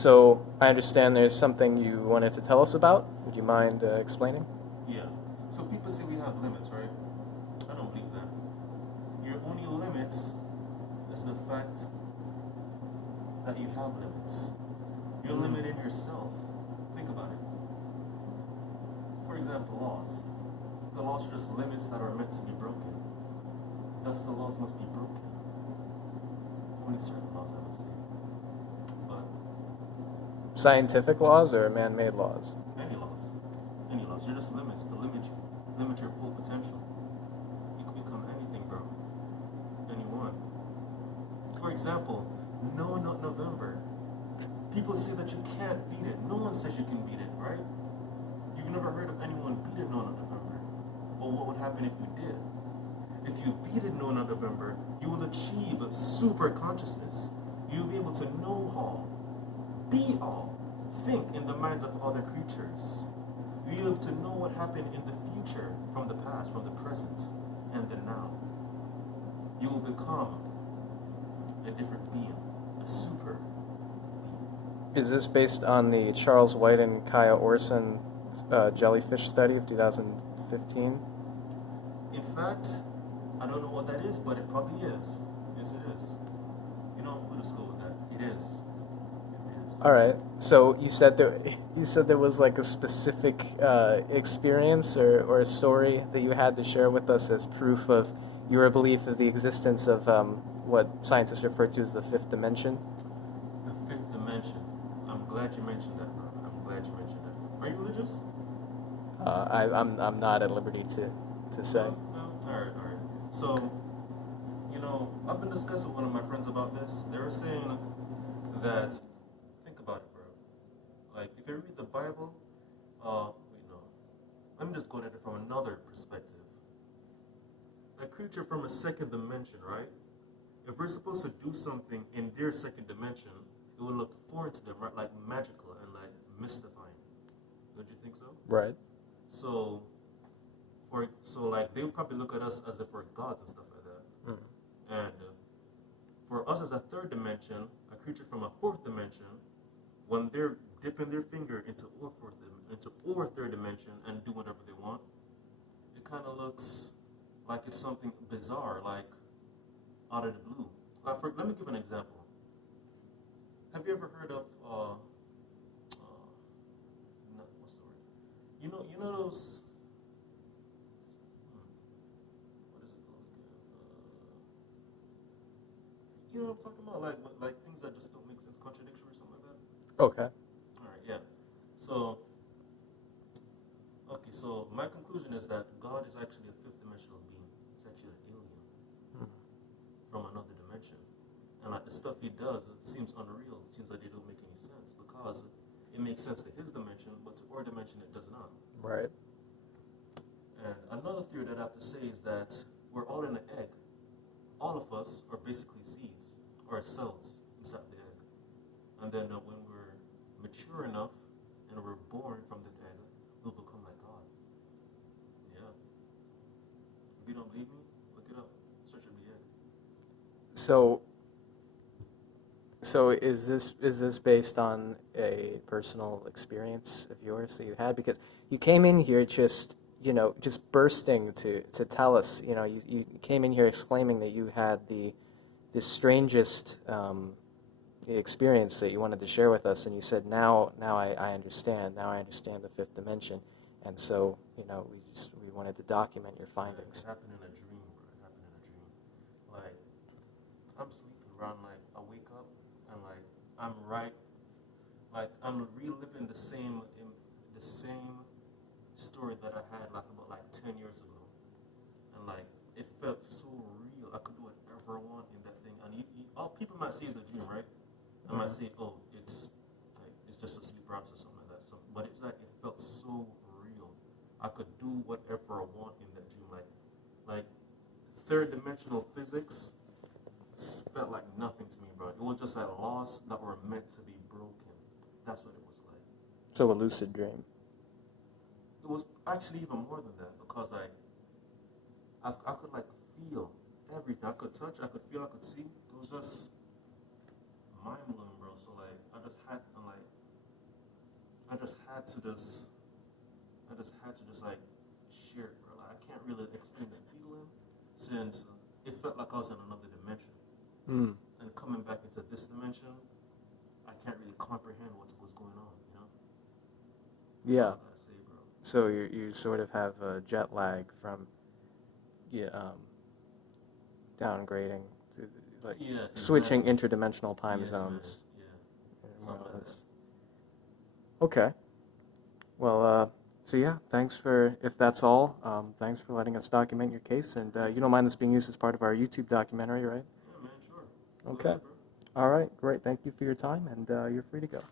So I understand there's something you wanted to tell us about. Would you mind explaining? Yeah. So people say we have limits, right? I don't believe that. Your only limits is the fact that you have limits. You're limiting yourself. Think about it. For example, laws. The laws are just limits that are meant to be broken. Thus, the laws must be broken. Only certain laws, I would say. But Scientific laws or man-made laws? any laws. Any laws. You're just limits to limit you. Limit your full potential. You can become anything, bro. Anyone. For example, No Nut November. People say that you can't beat it. No one says you can beat it, right? You've never heard of anyone beat it No Nut November. Well, what would happen if you did? If you beat it No Nut November, you will achieve superconsciousness. You'll be able to know all, be all, think in the minds of other creatures. You'll be able to know what happened in the future from the past, from the present, and the now. You will become a different being, a super being. Is this based on the Charles White and Kaya Orson jellyfish study of 2015? In fact, I don't know what that is, but it probably is. Yes, it is. You know, we'll just go with that. It is. It is. All right. So you said there was like a specific experience or a story that you had to share with us as proof of your belief of the existence of what scientists refer to as the fifth dimension. The fifth dimension. I'm glad you mentioned that, bro. I'm glad you mentioned that. Are you religious? I'm not at liberty to say. No? All right. So, I've been discussing with one of my friends about this. They were saying that, think about it, bro. Like, if you read the Bible, let me just go at it from another perspective. A creature from a second dimension, right? If we're supposed to do something in their second dimension, it would look foreign to them, right? Like magical and like mystifying. Don't you think so? Right. So like they would probably look at us as if we're gods and stuff like that. And for us as a third dimension, a creature from a fourth dimension, when they're dipping their finger into our third dimension and do whatever they want, it kind of looks like it's something bizarre, like out of the blue. Let me give an example. Have you ever heard of what's the word? You know those. What is it called again? You know what I'm talking about? Like things that just don't make sense, contradiction or something like that. Okay. All right, yeah. So my conclusion is that God is actually a fifth dimensional being. It's actually an alien from another dimension. And like the stuff he does, it seems unreal. It seems like it don't make any sense because it makes sense to his dimension, but to our dimension it does not. Right. And another theory that I have to say is that we're all in an egg. All of us are basically seeds or cells inside the egg. And then when we're mature enough and we're born from the egg, we'll become like God. Yeah. If you don't believe me, look it up. Search in the egg. So is this based on a personal experience of yours that you had? Because you came in here just bursting to tell us, you came in here exclaiming that you had the strangest experience that you wanted to share with us, and you said, now I understand. Now I understand the fifth dimension, and so we wanted to document your findings. It happened in a dream, bro. It happened in a dream. Like I'm sleeping around, like I wake up and like I'm reliving the same story that I had like about like 10 years ago, and like it felt so real. I could do whatever I want in that thing, and all people might see is a dream, right? I might say, oh, it's just a sleep paralysis or something like that. So, but it's like it felt so real. I could do whatever I want in that dream, like third dimensional physics felt like nothing to me, bro. It was just like laws that were meant to be broken. That's what it was like. So a lucid dream. It was actually even more than that because like I could like feel everything. I could touch, I could feel, I could see. It was just mind blowing, bro. So like I just had to like had to just, I just had to just like share it, bro. Like, I can't really explain the feeling since it felt like I was in another dimension. Mm. And coming back into this dimension, I can't really comprehend what's going on, you know? Yeah. That's all I gotta say, bro. So you sort of have a jet lag from downgrading to like Yeah, switching exactly. interdimensional time Yes, zones. man. Yeah, More something or like less. that. Okay. Well, so yeah, thanks for, if that's all, thanks for letting us document your case. And you don't mind this being used as part of our YouTube documentary, right? Yeah, man, sure. Go Okay. ahead, bro. All right, great. Thank you for your time, and you're free to go.